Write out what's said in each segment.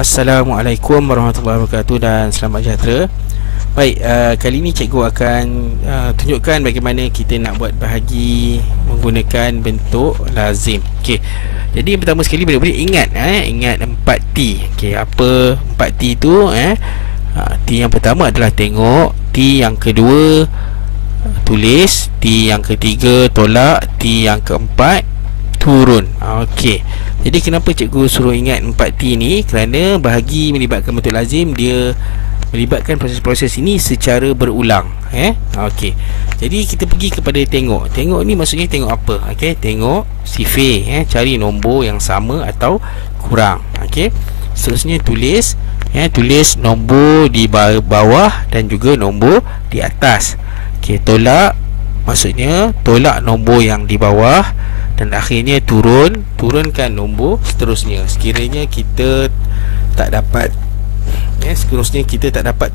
Assalamualaikum warahmatullahi wabarakatuh dan selamat sejahtera. Baik, kali ini cikgu akan tunjukkan bagaimana kita nak buat bahagi menggunakan bentuk lazim. Okey. Jadi yang pertama sekali boleh ingat ingat 4T. Okey, apa 4T tu? T yang pertama adalah tengok, T yang kedua tulis, T yang ketiga tolak, T yang keempat turun. Okey. Jadi kenapa cikgu suruh ingat 4T ni? Kerana bahagi melibatkan bentuk lazim, dia melibatkan proses-proses ini secara berulang. Okey. Jadi kita pergi kepada tengok. Tengok ni maksudnya tengok apa? Okey, tengok sifir, cari nombor yang sama atau kurang. Okey. Seterusnya tulis, tulis nombor di bawah dan juga nombor di atas. Okey, tolak maksudnya tolak nombor yang di bawah dan akhirnya turunkan nombor seterusnya. Sekiranya kita tak dapat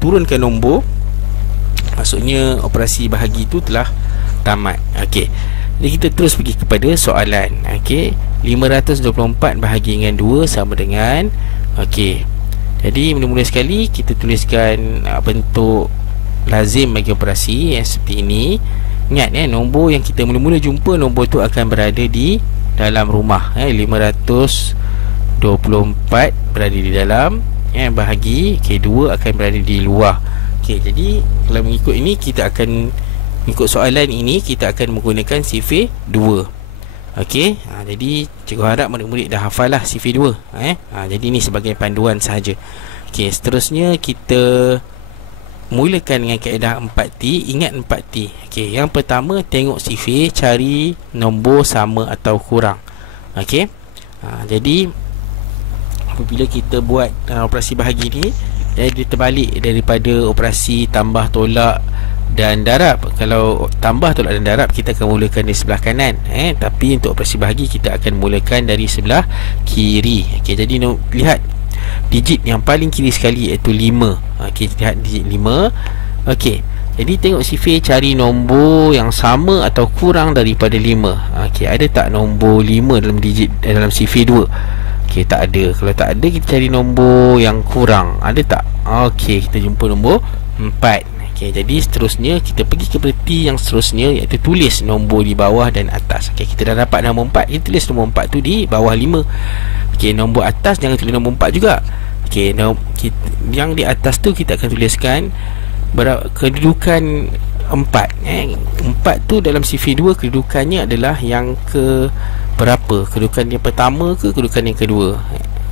turunkan nombor, maksudnya operasi bahagi itu telah tamat. Okey. Jadi kita terus pergi kepada soalan. Okey, 524 bahagi dengan 2 sama dengan, okey. Jadi mula-mula sekali kita tuliskan bentuk lazim bagi operasi seperti ini. Ingat nombor yang kita mula-mula jumpa, nombor tu akan berada di dalam rumah. 524 berada di dalam, bahagi K2 akan berada di luar. Okey, jadi kalau mengikut ini kita akan mengikut soalan ini kita akan menggunakan sifir 2. Okey, jadi cikgu harap murid-murid dah hafal lah sifir 2. Jadi ini sebagai panduan sahaja. Okey, seterusnya kita mulakan dengan kaedah 4T. Ingat 4T. Okey, yang pertama tengok sifir, cari nombor sama atau kurang. Okey. Jadi apabila kita buat operasi bahagi ni, dia terbalik daripada operasi tambah, tolak dan darab. Kalau tambah, tolak dan darab kita akan mulakan dari sebelah kanan, tapi untuk operasi bahagi kita akan mulakan dari sebelah kiri. Okey, jadi lihat digit yang paling kiri sekali iaitu 5. Okey, lihat digit 5. Okey, jadi tengok sifir, cari nombor yang sama atau kurang daripada 5. Okey, ada tak nombor 5 dalam sifir 2? Okey, tak ada. Kalau tak ada, kita cari nombor yang kurang. Ada tak? Okey, kita jumpa nombor 4. Okey, jadi seterusnya kita pergi ke T yang seterusnya iaitu tulis nombor di bawah dan atas. Okey, kita dah dapat nombor 4, kita tulis nombor 4 tu di bawah 5. Okey, nombor atas jangan tulis nombor 4 juga. Okey, yang di atas tu kita akan tuliskan kedudukan 4. 4 tu dalam sifir 2 kedudukannya adalah yang ke berapa? Kedudukan yang pertama ke kedudukan yang kedua?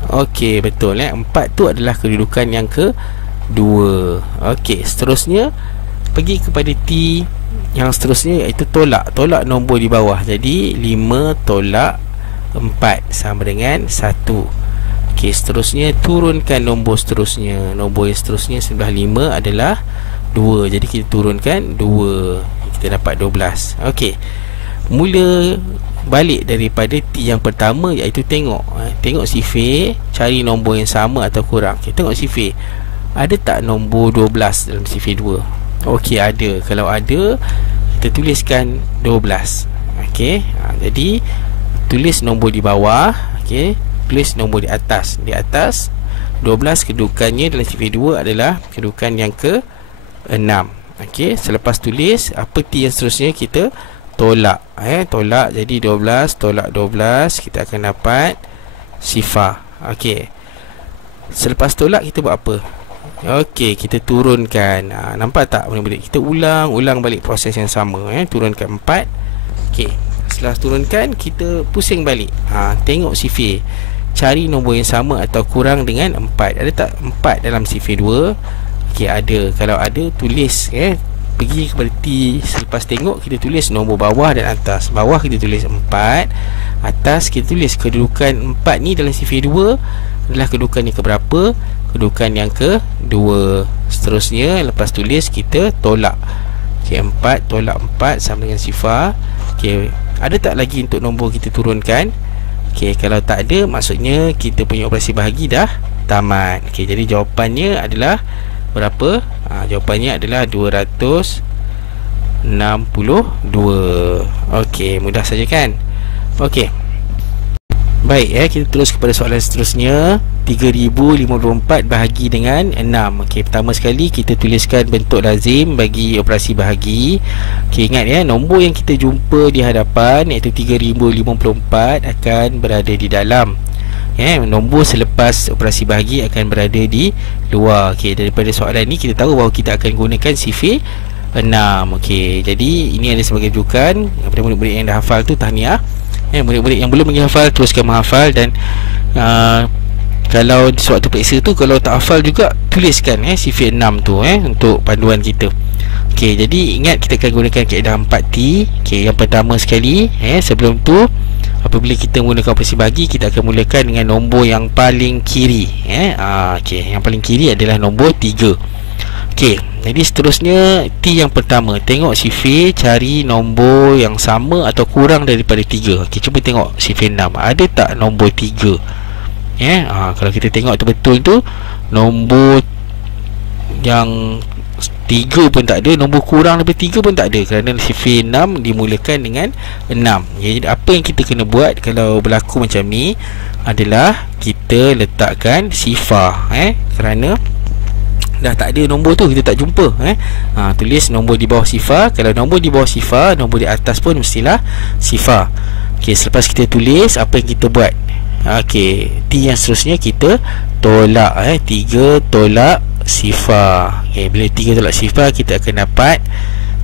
Okey, betul. 4 tu adalah kedudukan yang kedua. Okey, seterusnya pergi kepada T yang seterusnya iaitu tolak. Tolak nombor di bawah. Jadi 5 tolak 4 sama dengan 1. Okey, seterusnya turunkan nombor seterusnya. Nombor yang seterusnya sebelah 5 adalah 2. Jadi kita turunkan 2, kita dapat 12. Okey, mula balik daripada T yang pertama iaitu tengok. Tengok sifir, cari nombor yang sama atau kurang. Okay, tengok sifir, ada tak nombor 12 dalam sifir 2? Okey, ada. Kalau ada, kita tuliskan 12. Okey, jadi tulis nombor di bawah. Okey, tulis nombor di atas. Di atas 12 kedudukannya dalam sifir 2 adalah kedudukan yang ke-6. Okey, selepas tulis apa T yang seterusnya kita tolak. Tolak, jadi 12 tolak 12 kita akan dapat sifar. Okey, selepas tolak kita buat apa? Okey, kita turunkan. Nampak tak murid-murid? Kita ulang balik proses yang sama. Turunkan 4. Okey, setelah turunkan kita pusing balik. Tengok sifir, cari nombor yang sama atau kurang dengan 4. Ada tak 4 dalam sifir 2? Okey, ada. Kalau ada, tulis. Pergi kepada T. Selepas tengok, kita tulis nombor bawah dan atas. Bawah kita tulis 4, atas kita tulis kedudukan 4 ni dalam sifir 2 adalah kedudukan yang keberapa? Kedudukan yang kedua. Seterusnya lepas tulis kita tolak. Okey, 4 tolak 4 sama dengan sifar. Okey, ada tak lagi untuk nombor kita turunkan? Okey, kalau tak ada, maksudnya kita punya operasi bahagi dah tamat. Okey, jadi jawapannya adalah berapa? Jawapannya adalah 262. Okey, mudah saja kan? Okey. Baik, kita terus kepada soalan seterusnya. 3054 bahagi dengan 6. Okey, pertama sekali kita tuliskan bentuk lazim bagi operasi bahagi. Okey, ingat nombor yang kita jumpa di hadapan iaitu 3054 akan berada di dalam. Nombor selepas operasi bahagi akan berada di luar. Okey, daripada soalan ni kita tahu bahawa kita akan gunakan sifir 6. Okey, jadi ini ada sebagai rujukan kepada murid-murid yang dah hafal tu, tahniah. Murid-murid yang belum lagi hafal, teruskan menghafal. Dan kalau sewaktu periksa tu, kalau tak hafal juga, tuliskan sifir 6 tu untuk panduan kita. Okey, jadi ingat kita akan gunakan kaedah 4T. Okey, yang pertama sekali, sebelum tu, apabila kita menggunakan operasi bahagi, kita akan mulakan dengan nombor yang paling kiri. Okey, yang paling kiri adalah nombor 3. Okey, jadi seterusnya T yang pertama, tengok sifir, cari nombor yang sama atau kurang daripada 3. Okey, cuba tengok sifir 6, ada tak nombor 3? Kalau kita tengok tu betul tu, nombor yang 3 pun tak ada, nombor kurang daripada 3 pun tak ada, kerana sifir 6 dimulakan dengan 6. Jadi apa yang kita kena buat kalau berlaku macam ni adalah kita letakkan sifar, kerana dah tak ada nombor tu, kita tak jumpa. Tulis nombor di bawah sifar. Kalau nombor di bawah sifar, nombor di atas pun mestilah sifar. Okey, selepas kita tulis, apa yang kita buat? Okey, T yang seterusnya kita tolak. 3 tolak sifar. Okey, bila 3 tolak sifar, kita akan dapat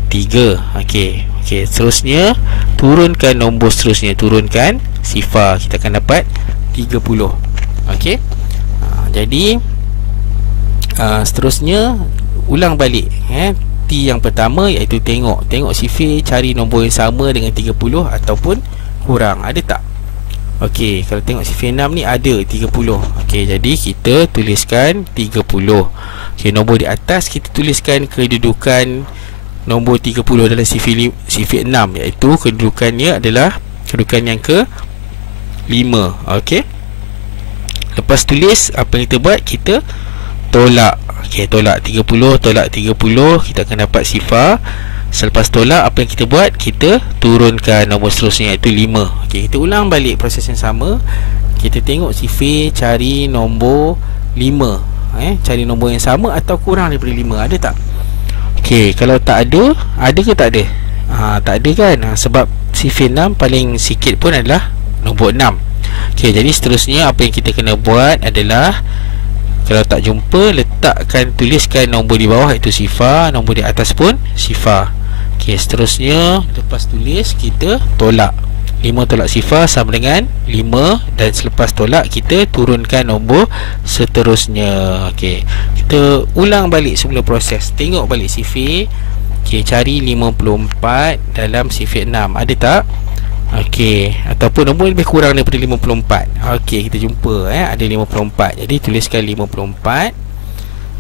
3. Okey, seterusnya turunkan nombor seterusnya, turunkan sifar, kita akan dapat 30. Okey, jadi seterusnya ulang balik T yang pertama, iaitu tengok sifir, cari nombor yang sama dengan 30 ataupun kurang. Ada tak? Okey, kalau tengok sifir 6 ni ada 30. Okey, jadi kita tuliskan 30. Okey, nombor di atas kita tuliskan kedudukan nombor 30 dalam sifir 6, iaitu kedudukannya adalah kedudukan yang ke 5. Okey, lepas tulis, apa yang kita buat? Kita tolak. Okey, tolak 30, tolak 30, kita akan dapat sifar. Selepas tolak, apa yang kita buat? Kita turunkan nombor seterusnya, iaitu 5. Okey, kita ulang balik proses yang sama. Kita tengok sifir, cari nombor 5. Cari nombor yang sama atau kurang daripada 5. Ada tak? Okey, kalau tak ada, ada ke tak ada? Tak ada kan? Sebab sifir 6 paling sikit pun adalah nombor 6. Okey, jadi seterusnya apa yang kita kena buat adalah, kalau tak jumpa, tuliskan nombor di bawah iaitu sifar, nombor di atas pun sifar. Okey, seterusnya lepas tulis, kita tolak. 5 tolak sifar sama dengan 5, dan selepas tolak kita turunkan nombor seterusnya. Okey, kita ulang balik semula proses. Tengok balik sifir. Okey, cari 54 dalam sifir 6. Ada tak? Okey, ataupun nombor lebih kurang daripada 54. Okey, kita jumpa ada 54. Jadi tuliskan 54.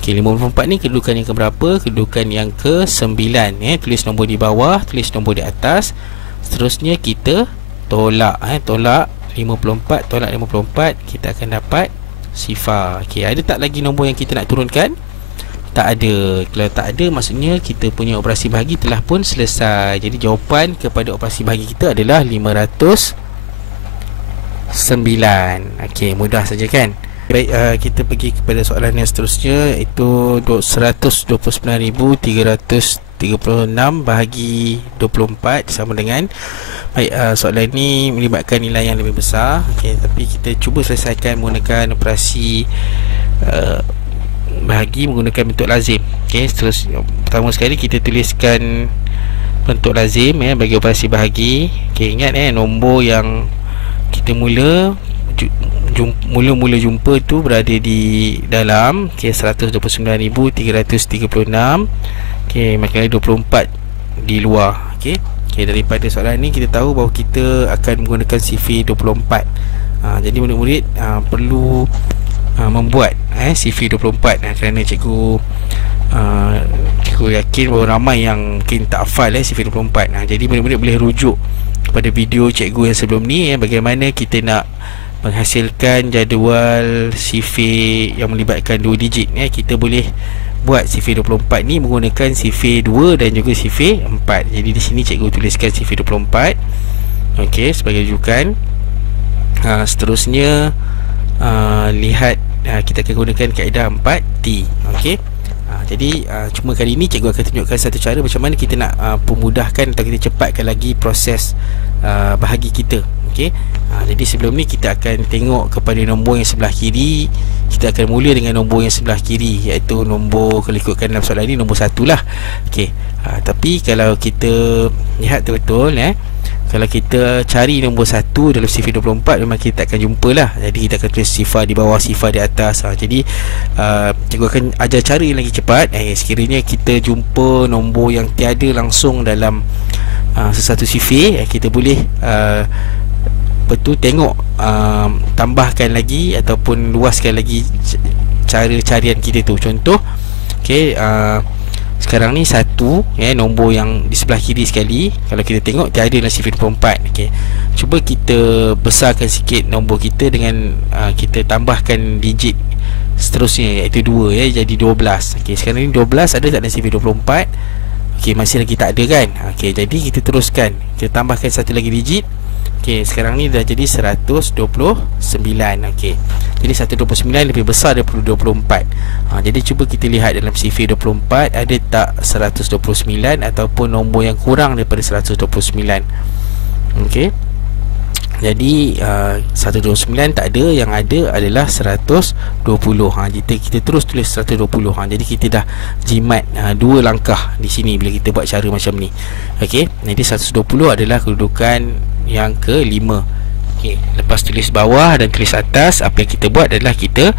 Okey, 54 ni kedudukan yang ke berapa? Kedudukan yang ke 9. Tulis nombor di bawah, tulis nombor di atas. Seterusnya kita tolak. Tolak 54, tolak 54, kita akan dapat sifar. Okey, ada tak lagi nombor yang kita nak turunkan? Tak ada. Kalau tak ada, maksudnya kita punya operasi bahagi telah pun selesai. Jadi jawapan kepada operasi bahagi kita adalah 509. Okey, mudah saja kan? Baik, kita pergi kepada soalan yang seterusnya, iaitu 129,336 bahagi 24 sama dengan. Baik, soalan ni melibatkan nilai yang lebih besar. Okey, tapi kita cuba selesaikan menggunakan operasi bahagi menggunakan bentuk lazim. Okey, seterusnya pertama sekali kita tuliskan bentuk lazim bagi operasi bahagi. Okey, ingat nombor yang kita mula jumpa tu berada di dalam. Okey, 129,336. Okey, maknanya 24 di luar. Okey, daripada soalan ni kita tahu bahawa kita akan menggunakan sifir 24. Jadi murid-murid perlu membuat sifir 24 kerana cikgu yakin bahawa ramai yang mungkin tak hafal sifir 24. Jadi murid-murid boleh rujuk kepada video cikgu yang sebelum ni, bagaimana kita nak menghasilkan jadual sifir yang melibatkan 2 digit. Kita boleh buat sifir 24 ni menggunakan sifir 2 dan juga sifir 4. Jadi di sini cikgu tuliskan sifir 24. Okey, sebagai rujukan. Seterusnya lihat, kita akan gunakan kaedah 4T. Okey. Jadi cuma kali ini cikgu akan tunjukkan satu cara macam mana kita nak pemudahkan atau kita cepatkan lagi proses bahagi kita. Okey. Jadi sebelum ni kita akan tengok kepada nombor yang sebelah kiri. Kita akan mula dengan nombor yang sebelah kiri, iaitu nombor, kalau ikutkan dalam soalan ni, nombor 1 lah. Okey. Tapi kalau kita lihat betul-betul, kalau kita cari nombor 1 dalam sifar 24, memang kita akan jumpa lah. Jadi kita akan tulis sifar di bawah, sifar di atas. Jadi cikgu akan ajar cara yang lagi cepat. Sekiranya kita jumpa nombor yang tiada langsung dalam sesuatu sifar, kita boleh tengok, tambahkan lagi ataupun luaskan lagi cara carian kita tu. Contoh, okey, sekarang ni 1, nombor yang di sebelah kiri sekali, kalau kita tengok tiada dalam sifar 24. Okey, cuba kita besarkan sikit nombor kita dengan kita tambahkan digit seterusnya, iaitu 2, jadi 12. Okey, sekarang ni 12 ada tak dalam sifar 24? Okey, masih lagi tak ada kan? Okey, jadi kita teruskan, kita tambahkan satu lagi digit. Okey, sekarang ni dah jadi 129. Okey, jadi 129 lebih besar daripada 24. Jadi cuba kita lihat dalam sifar 24 ada tak 129 ataupun nombor yang kurang daripada 129. Okey, jadi 129 tak ada, yang ada adalah 120. Kita terus tulis 120. Jadi kita dah jimat 2 langkah di sini bila kita buat cara macam ni. Okey, jadi 120 adalah kedudukan yang ke-5. Okey, lepas tulis bawah dan tulis atas, apa yang kita buat adalah kita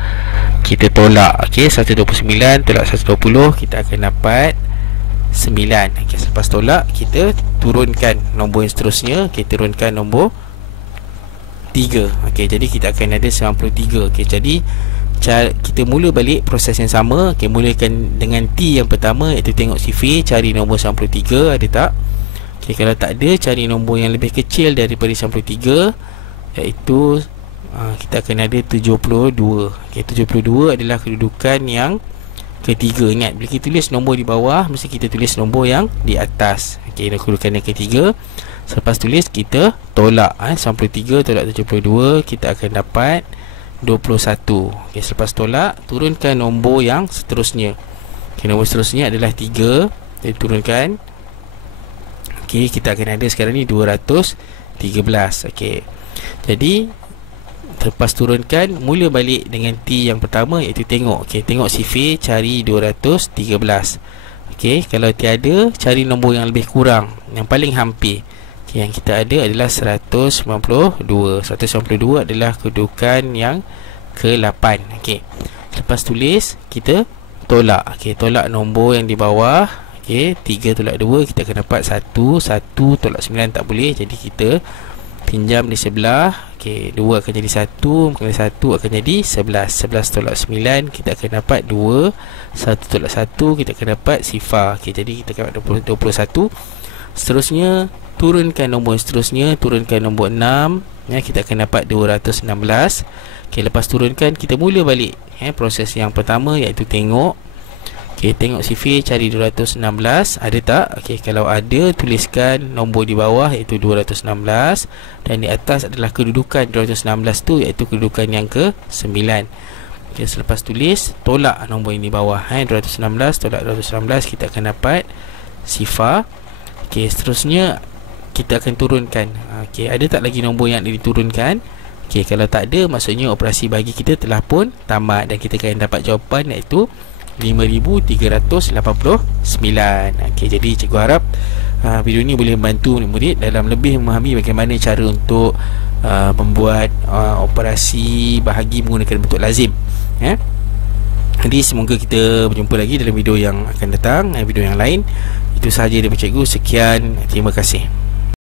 tolak. Okey, 129 tolak 120, kita akan dapat 9. Okey, selepas tolak kita turunkan nombor yang seterusnya. Okey, turunkan nombor 3. Okey, jadi kita akan ada 93. Okey, jadi kita mula balik proses yang sama. Okey, mulakan dengan T yang pertama, iaitu tengok sifar, cari nombor 93, ada tak? Okey, kalau tak ada, cari nombor yang lebih kecil daripada 93, iaitu kita akan ada 72. Okey, 72 adalah kedudukan yang ketiga. Ingat, bila kita tulis nombor di bawah, mesti kita tulis nombor yang di atas. Okey, kedudukan yang ketiga. Selepas tulis, kita tolak 93 tolak 72, kita akan dapat 21. Okey, selepas tolak, turunkan nombor yang seterusnya. Okey, nombor seterusnya adalah 3. Jadi turunkan. Okey, kita akan ada sekarang ni 213. Okey, jadi lepas turunkan, mula balik dengan T yang pertama, iaitu tengok. Okey, tengok sifar, cari 213. Okey, kalau tiada, cari nombor yang lebih kurang, yang paling hampir. Okey, yang kita ada adalah 192. 192 adalah kedudukan yang ke-8. Okey, lepas tulis, kita tolak. Okey, tolak nombor yang di bawah. Okey, 3 tolak 2, kita akan dapat 1. 1 tolak 9 tak boleh, jadi kita pinjam di sebelah. Okey, 2 akan jadi 1, kali 1 akan jadi 11. 11 tolak 9, kita akan dapat 2. 1 tolak 1, kita akan dapat sifar. Okey, jadi kita akan dapat 21. Seterusnya, turunkan nombor seterusnya, turunkan nombor 6, kita akan dapat 216. Okey, lepas turunkan, kita mula balik proses yang pertama, iaitu tengok. Okey, tengok sifar, cari 216, ada tak? Okey, kalau ada, tuliskan nombor di bawah, iaitu 216, dan di atas adalah kedudukan 216 tu, iaitu kedudukan yang ke-9. Okey, selepas tulis, tolak nombor ini bawah, 216 tolak 216, kita akan dapat sifar. Okey, seterusnya kita akan turunkan. Okey, ada tak lagi nombor yang diturunkan? Okey, kalau tak ada, maksudnya operasi bagi kita telah pun tamat, dan kita akan dapat jawapan, iaitu 5389. Okey, jadi cikgu harap video ini boleh membantu murid dalam lebih memahami bagaimana cara untuk membuat operasi bahagi menggunakan bentuk lazim. Jadi semoga kita berjumpa lagi dalam video yang akan datang, video yang lain. Itu sahaja daripada cikgu. Sekian, terima kasih.